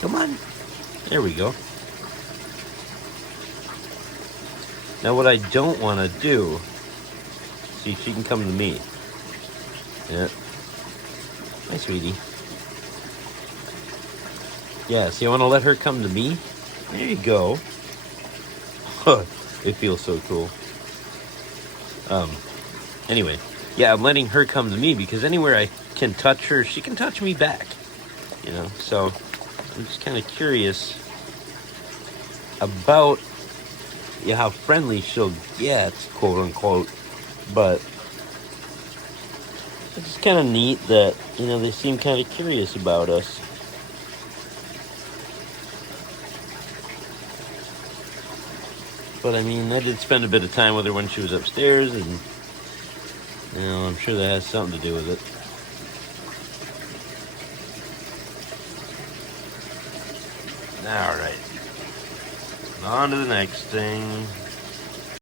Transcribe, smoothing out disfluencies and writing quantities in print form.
Come on. There we go. Now what I don't want to do, see, she can come to me. Yeah. Hi, sweetie. Yeah, see, I want to let her come to me. There you go. It feels so cool. Anyway, yeah, I'm letting her come to me because anywhere I can touch her, she can touch me back. You know, so I'm just kind of curious about how friendly she'll get, quote unquote. But it's just kind of neat that, they seem kind of curious about us. But I mean, I did spend a bit of time with her when she was upstairs, and I'm sure that has something to do with it. All right, on to the next thing.